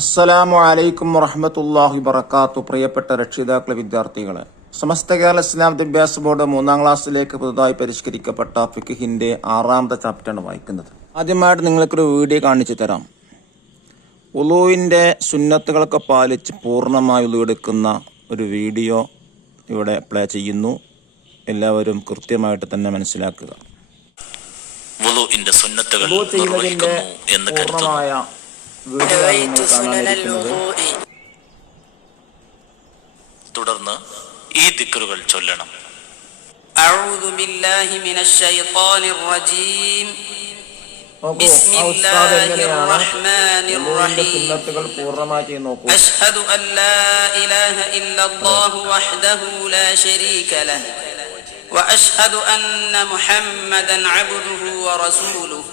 അസ്സലാമു അലൈക്കും വറഹ്മത്തുള്ളാഹി വബറകാത്തു. പ്രിയപ്പെട്ട രക്ഷിതാക്കളെ, വിദ്യാർത്ഥികളെ, സമസ്ത കേരള ഇസ്ലാം വിദ്യാഭ്യാസ ബോർഡ് 3ാം ക്ലാസ്സിലേക്ക് പുതുതായി പരിഷ്കരിക്കപ്പെട്ട ഫിഖ്ഹിന്റെ 6ാമത്തെ ചാപ്റ്ററാണ് വായിക്കുന്നത്. ആദ്യമായിട്ട് നിങ്ങൾക്കൊരു വീഡിയോ കാണിച്ചു തരാം. വുളൂഇന്റെ സുന്നത്തുകളൊക്കെ പാലിച്ച് പൂർണ്ണമായി വുളൂ എടുക്കുന്ന ഒരു വീഡിയോ ഇവിടെ പ്ലേ ചെയ്യുന്നു. എല്ലാവരും കൃത്യമായിട്ട് തന്നെ മനസ്സിലാക്കുക. വുളൂഇന്റെ സുന്നത്തുകൾ നിർവഹിക്കുന്നു എന്ന് കരുതുന്നു. തുടർന്ന് ഈ ദിക്റുകൾ ചൊല്ലണം. അഊദു ബില്ലാഹി മിനശ് ശൈത്വാനിർ റജീം. ബിസ്മില്ലാഹിർ റഹ്മാനിർ റഹീം. അശ്ഹദു അൻ ലാ ഇലാഹ ഇല്ലല്ലാഹു വഹ്ദഹു ലാ ശരീക ലഹു വഅശ്ഹദു അന്ന മുഹമ്മദൻ അബ്ദുഹു വറസൂലുഹു.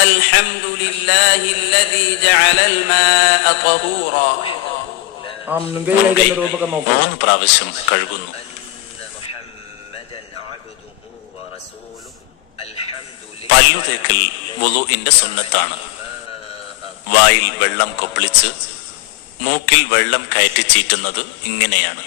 അൽഹംദുലില്ലാഹില്ലദീ ജഅലൽ മാഅ ത്വഹൂറാ. 3 പ്രാവശ്യം കഴുകുന്നു. പല്ലു തേക്കൽ വുളൂഇന്റെ സുന്നത്താണ്. വായിൽ വെള്ളം കൊപ്പിളിച്ച് മൂക്കിൽ വെള്ളം കയറ്റി ചീറ്റുന്നത് ഇങ്ങനെയാണ്.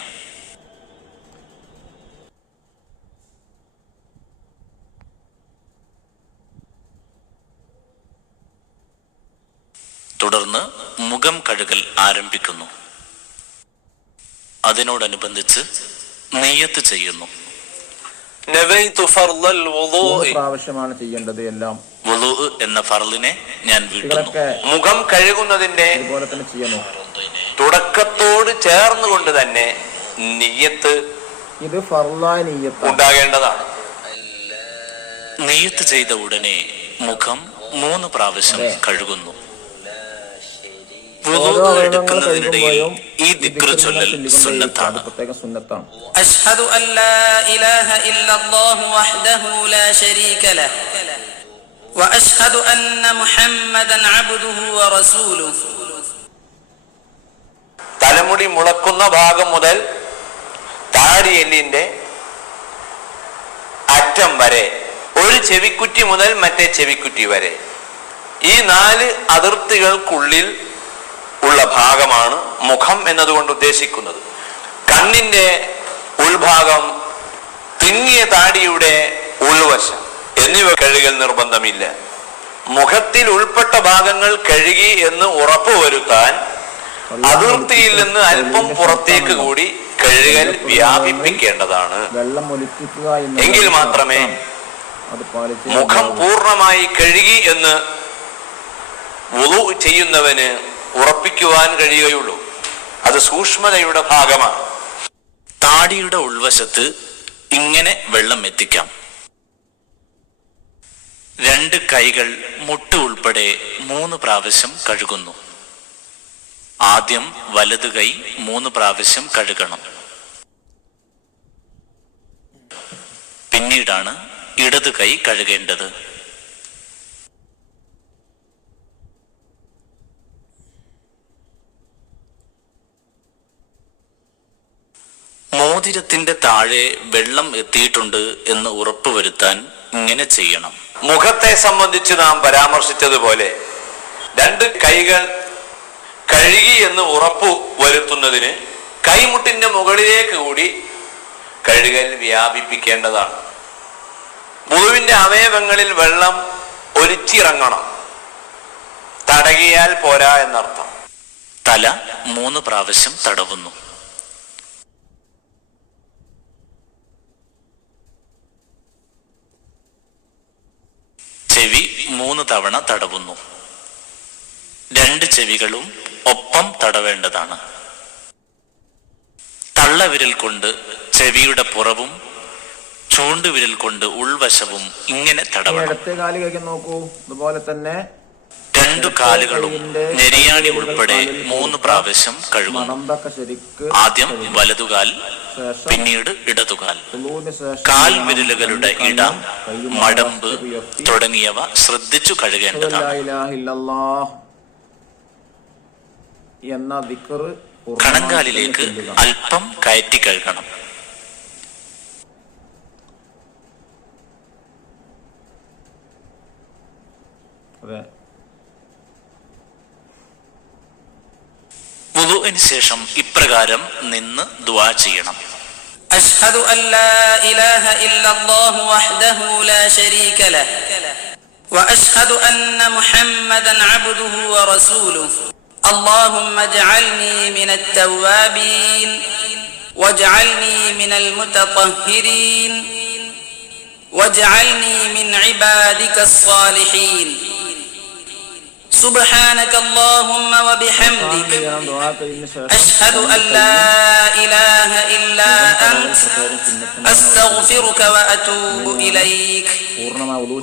തുടർന്ന് മുഖം കഴുകൽ ആരംഭിക്കുന്നു. അതിനോടനുബന്ധിച്ച് നിയ്യത്ത് ചെയ്യുന്നു. പ്രാവശ്യമാണ് ചെയ്യേണ്ടത്. എല്ലാം വുളൂ എന്ന ഫർളിനെ ഞാൻ വീട്ടുന്നു. മുഖം കഴുകുന്നതിന്റെ ഇതുപോലെ തന്നെ ചെയ്യണോ? തുടക്കത്തോട് ചേർന്നുകൊണ്ട് തന്നെ നിയ്യത്ത് ഇത് ഫർളായ നിയ്യത്ത് ഉണ്ടാകേണ്ടതാണ്. നിയ്യത്ത് ചെയ്ത ഉടനെ മുഖം 3 പ്രാവശ്യം കഴുകുന്നു. വുളൂ എടുക്കുന്നതിനിടയിൽ ഈ ദിക്റ് ചൊല്ലൽ സുന്നത്താണ്. അശ്ഹദു അൻ ലാ ഇലാഹ ഇല്ലല്ലാഹു വഹ്ദഹു ലാ ശരീക ലഹു വഅശ്ഹദു അന്ന മുഹമ്മദൻ അബ്ദുഹു വറസൂലുഹു. തലമുടി മുളക്കുന്ന ഭാഗം മുതൽ താടിയെല്ലിന്റെ അറ്റം വരെ, ഒരു ചെവിക്കുറ്റി മുതൽ മറ്റേ ചെവിക്കുറ്റി വരെ, ഈ 4 അതിർത്തികൾക്കുള്ളിൽ ഉള്ള ഭാഗമാണ് മുഖം എന്നതുകൊണ്ട് ഉദ്ദേശിക്കുന്നത്. കണ്ണിന്റെ ഉൾഭാഗം, തിങ്ങിയ താടിയുടെ ഉൾവശം എന്നിവ കഴുകൽ നിർബന്ധമില്ല. മുഖത്തിൽ ഉൾപ്പെട്ട ഭാഗങ്ങൾ കഴുകി എന്ന് ഉറപ്പുവരുത്താൻ അതിർത്തിയിൽ നിന്ന് അല്പം പുറത്തേക്ക് കൂടി കഴുകൽ വ്യാപിപ്പിക്കേണ്ടതാണ്. എങ്കിൽ മാത്രമേ മുഖം പൂർണ്ണമായി കഴുകി എന്ന് വുളൂ ചെയ്യുന്നവന് ഉറപ്പിക്കുവാൻ കഴിയുകയുള്ളൂ. അത് സൂക്ഷ്മതയുടെ ഭാഗമാണ്. താടിയുടെ ഉൾവശത്ത് ഇങ്ങനെ വെള്ളം എത്തിക്കാം. 2 കൈകൾ മുട്ട് ഉൾപ്പെടെ 3 പ്രാവശ്യം കഴുകുന്നു. ആദ്യം വലതു കൈ 3 പ്രാവശ്യം കഴുകണം. പിന്നീടാണ് ഇടതു കൈ കഴുകേണ്ടത്. മോതിരത്തിന്റെ താഴെ വെള്ളം എത്തിയിട്ടുണ്ട് എന്ന് ഉറപ്പുവരുത്താൻ ഇങ്ങനെ ചെയ്യണം. മുഖത്തെ സംബന്ധിച്ച് നാം പരാമർശിച്ചതുപോലെ 2 കൈകൾ കഴുകി എന്ന് ഉറപ്പു വരുത്തുന്നതിന് കൈമുട്ടിന്റെ മുകളിലേക്ക് കൂടി കഴുകൽ വ്യാപിപ്പിക്കേണ്ടതാണ്. വുളുവിന്റെ അവയവങ്ങളിൽ വെള്ളം ഒലിച്ചിറങ്ങണം. തടകിയാൽ പോരാ എന്നർത്ഥം. തല 3 പ്രാവശ്യം തടവുന്നു. ചെവി 3 തവണ തടവുന്നു. 2 ചെവികളും ഒപ്പം തടവേണ്ടതാണ്. തള്ളവിരൽ കൊണ്ട് ചെവിയുടെ പുറവും ചൂണ്ടുവിരൽ കൊണ്ട് ഉൾവശവും ഇങ്ങനെ തടവണം. അതുപോലെ തന്നെ 2 കാലുകളും നെരിയാണി ഉൾപ്പെടെ 3 പ്രാവശ്യം കഴുകുന്നു. ആദ്യം വലതുകാൽ, പിന്നീട് ഇടതുകാൽ. കാൽ വിരലുകളുടെ ഇട, മടമ്പ് തുടങ്ങിയവ ശ്രദ്ധിച്ചു കഴുകേണ്ടതാണ്. കണങ്കാലിലേക്ക് അല്പം കയറ്റി കഴുകണം. വുളൂഇന് ശേഷം ഇപ്രകാരം നിന്ന് ദുആ ചെയ്യണം. أشهد أن لا إله إلا الله وحده لا شريك له وأشهد أن محمدا عبده ورسوله اللهم اجعلني من التوابين واجعلني من المتطهرين واجعلني من عبادك الصالحين سبحانك اللهم وبحمدك أشهد أن لا إله إلا أنت أستغفرك وأتوب إليك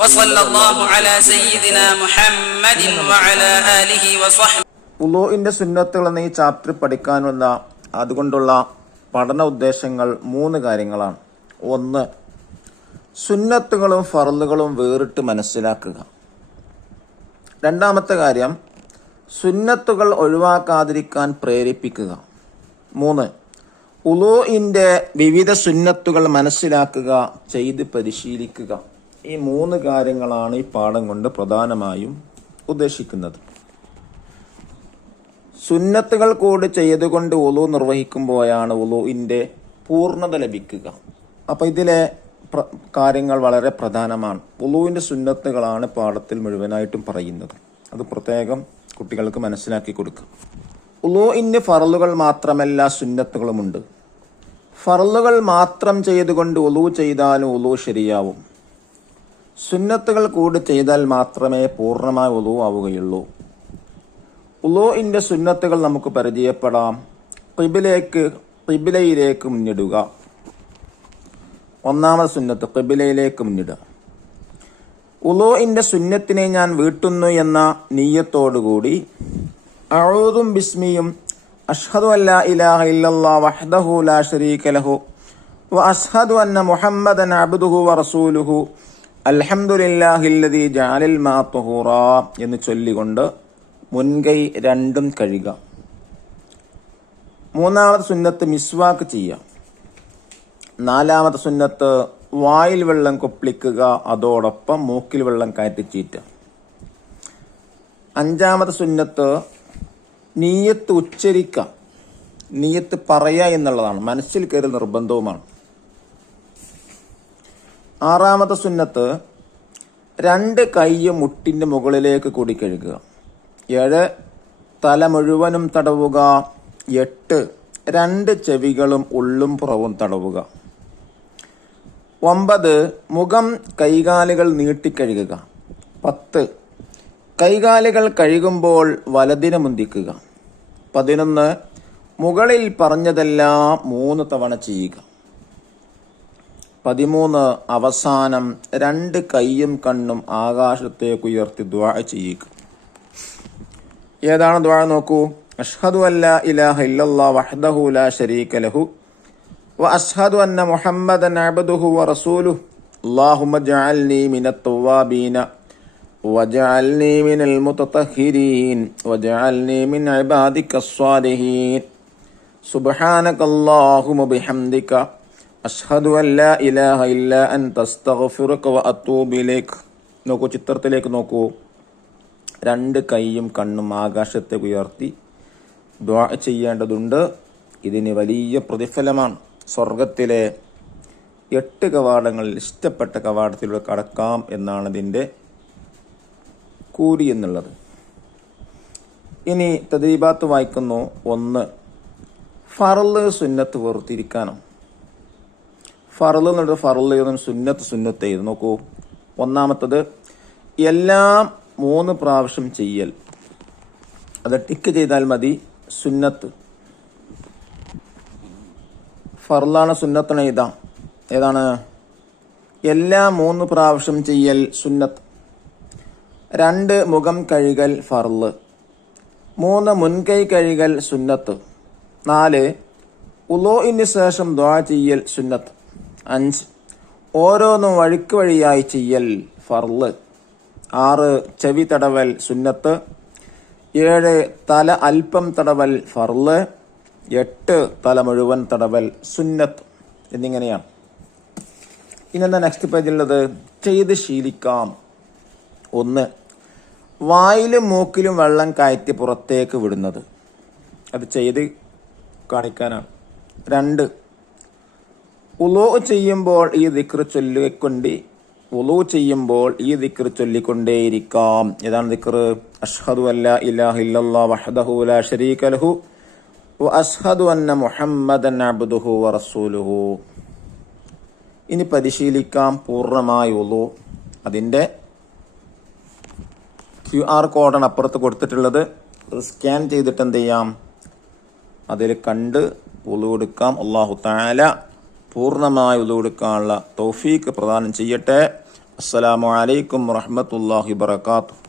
وصلى الله على سيدنا محمد وعلى آله وصحبه. വുളൂഇന്റെ സുന്നത്തുകൾ എന്ന ഈ ചാപ്റ്റർ പഠിക്കാനുള്ള അതുകൊണ്ടുള്ള പഠന ഉദ്ദേശങ്ങൾ 3 കാര്യങ്ങളാണ്. 1, സുന്നത്തുകളും ഫർളുകളും വേറിട്ട് മനസ്സിലാക്കുക. 2ാമത്തെ കാര്യം, സുന്നത്തുകൾ ഒഴിവാക്കാതിരിക്കാൻ പ്രേരിപ്പിക്കുക. 3, വുളൂഇന്റെ വിവിധ സുന്നത്തുകൾ മനസ്സിലാക്കുക, ചെയ്ത് പരിശീലിക്കുക. ഈ 3 കാര്യങ്ങളാണ് ഈ പാഠം കൊണ്ട് പ്രധാനമായും ഉദ്ദേശിക്കുന്നത്. സുന്നത്തുകൾ കൂടി ചെയ്തുകൊണ്ട് വുളൂ നിർവഹിക്കുമ്പോഴാണ് വുളൂഇന്റെ പൂർണ്ണത ലഭിക്കുക. അപ്പോൾ ഇതിലെ കാര്യങ്ങൾ വളരെ പ്രധാനമാണ്. വുളൂഇന്റെ സുന്നത്തുകളാണ് പാഠത്തിൽ മുഴുവനായിട്ടും പറയുന്നത്. അത് പ്രത്യേകം കുട്ടികൾക്ക് മനസ്സിലാക്കി കൊടുക്കുക. വുളൂഇന്റെ ഫർളുകൾ മാത്രമല്ല സുന്നത്തുകളുമുണ്ട്. ഫർളുകൾ മാത്രം ചെയ്തുകൊണ്ട് വുളൂ ചെയ്താലും വുളൂ ശരിയാവും. സുന്നത്തുകൾ കൂടി ചെയ്താൽ മാത്രമേ പൂർണ്ണമായ വുളൂ ആവുകയുള്ളൂ. വുളൂഇന്റെ സുന്നത്തുകൾ നമുക്ക് പരിചയപ്പെടാം. ഖിബ്ലയിലേക്ക് മുന്നിടുക. 1ാമത് സുന്നത്ത് ഖിബ്ലയിലേക്ക് മുന്നിടുക. വുളൂഇന്റെ സുന്നത്തിനെ ഞാൻ വീട്ടുന്നു എന്ന നിയ്യത്തോടുകൂടി അഊദും ബിസ്മിയും അഷ്ഹദു അല്ലാ ഇലാഹ ഇല്ലല്ലാഹ് വഹ്ദഹു ലാ ശരീക ലഹു വ അഷ്ഹദു അന്ന മുഹമ്മദൻ അബ്ദുഹു വ റസൂലുഹു അൽഹംദുലില്ലാഹില്ലദീ ജഅലൽ മാ തുഹൂറാ എന്ന് ചൊല്ലിക്കൊണ്ട് മുൻകൈ 2ഉം കഴുകുക. 3ാമത് സുന്നത്ത് മിസ്വാക്ക് ചെയ്യുക. 4ാമത് സുന്നത്ത് വായിൽ വെള്ളം കൊപ്പിളിക്കുക, അതോടൊപ്പം മൂക്കിൽ വെള്ളം കയറ്റിച്ചീറ്റുക. 5ാമത് സുന്നത്ത് നിയ്യത്ത് ഉച്ചരിക്കുക. നിയ്യത്ത് പറയുക എന്നുള്ളതാണ്, മനസ്സിൽ കയറി നിർബന്ധവുമാണ്. 6ാമത്തെ സുന്നത്ത് 2 കൈയും മുട്ടിന്റെ മുകളിലേക്ക് കൂടി കഴുകുക. 7 തല മുഴുവനും തടവുക. 8 2 ചെവികളും ഉള്ളും പുറവും തടവുക. 9 മുഖം കൈകാലുകൾ നീട്ടിക്കഴുകുക. 10 കൈകാലുകൾ കഴുകുമ്പോൾ വലതിനെ മുന്തിക്കുക. 11 മുകളിൽ പറഞ്ഞതെല്ലാം 3 തവണ ചെയ്യുക. 13 അവസാനം 2 കൈയും കണ്ണും ആകാശത്തേക്ക് ഉയർത്തി ദുആ ചെയ്യുക. ഏതാണ് ദുആ നോക്കൂ. അഷ്ഹദു അല്ലാ ഇലാഹ ഇല്ലല്ലാഹ് വഹ്ദഹു ലാ ശരീക ലഹു വ അഷ്ഹദു അന്ന മുഹമ്മദൻ അബ്ദുഹു വ റസൂലുഹു അല്ലാഹുമ്മ ജഅൽനി മിനത്ത് തവ്വാബീന വജഅൽനി മിനൽ മുതതഹിരീൻ വജഅൽനി മിൻ ഇബാദിക്കസ് സ്വാലിഹീൻ സുബ്ഹാനകല്ലാഹുമ്മ ബിഹംദിക അഷ്ഹദു അല്ലാ ഇലാഹ ഇല്ലാ അൻത അസ്തഗ്ഫിറുക വ അത്തൂബു ഇലൈക്. നോക്കൂ, ചിത്രത്തിലേക്ക് നോക്കൂ. 2 കൈയും കണ്ണും ആകാശത്തേക്ക് ഉയർത്തി ദുആ ചെയ്യേണ്ടതുണ്ട്. ഇതിന് വലിയ പ്രതിഫലമാണ്. സ്വർഗത്തിലെ 8 കവാടങ്ങളിൽ ഇഷ്ടപ്പെട്ട കവാടത്തിലൂടെ കടക്കാം എന്നാണ് ഇതിൻ്റെ കൂലി എന്നുള്ളത്. ഇനി തദ്രീബാത്ത് വായിക്കുന്നു. 1 ഫർള് സുന്നത്ത് വേർതിരിക്കാനോ. ഫർള് എന്നുള്ളത് ഫർള് എന്നും സുന്നത്ത് സുന്നത്ത് ചെയ്ത് നോക്കൂ. 1ാമത്തത് എല്ലാം 3 പ്രാവശ്യം ചെയ്യൽ. അത് ടിക്ക് ചെയ്താൽ മതി. സുന്നത്ത് ഫർളാണ്, സുന്നത്താണ്. ഏതാണ്? എല്ലാം 3 പ്രാവശ്യം ചെയ്യൽ സുന്നത്ത്. 2 മുഖം കഴുകൽ ഫർള്. 3 മുൻകൈ കഴുകൽ സുന്നത്ത്. 4 വുളൂഇന് ശേഷം ദുആ ചെയ്യൽ സുന്നത്ത്. 5 ഓരോന്നും വഴിക്ക് വഴിയായി ചെയ്യൽ ഫർള്. 6 ചെവി തടവൽ സുന്നത്ത്. 7 തല അല്പം തടവൽ ഫർള്. 8 തല മുഴുവൻ തടവൽ സുന്നത്ത് എന്നിങ്ങനെയാണ്. ഇന്നെന്താ നെക്സ്റ്റ് പേജിലുള്ളത്? ചെയ്ത് ശീലിക്കാം. 1 വായിലും മൂക്കിലും വെള്ളം കയറ്റി പുറത്തേക്ക് വിടുന്നത്. അത് ചെയ്ത് കാണിക്കാനാണ്. 2, വുളൂ ചെയ്യുമ്പോൾ ഈ ദിക്ർ ചൊല്ലിക്കൊണ്ടേയിരിക്കാം. ഏതാണ് ദിക്ർ? അഷ്ഹദു അല്ലാ ഇലാഹ ഇല്ലല്ലാഹ് വഹ്ദഹു ലാ ശരീക ലഹു വ അഷ്ഹദു അന്ന മുഹമ്മദൻ അബ്ദുഹു വ റസൂലുഹു. ഇനി പരിശീലിക്കാം പൂർണ്ണമായ വുളൂ. അതിൻ്റെ QR കോഡാണ് അപ്പുറത്ത് കൊടുത്തിട്ടുള്ളത്. സ്കാൻ ചെയ്തിട്ട് എന്ത് ചെയ്യാം? അതിൽ കണ്ട് വുളൂ എടുക്കാം. അല്ലാഹു തആല പൂർണ്ണമായ വുളൂ എടുക്കാനുള്ള തൗഫീഖ് പ്രദാനം ചെയ്യട്ടെ. അസ്സലാമു അലൈക്കും വറഹ്മത്തുള്ളാഹി വബറകാതുഹു.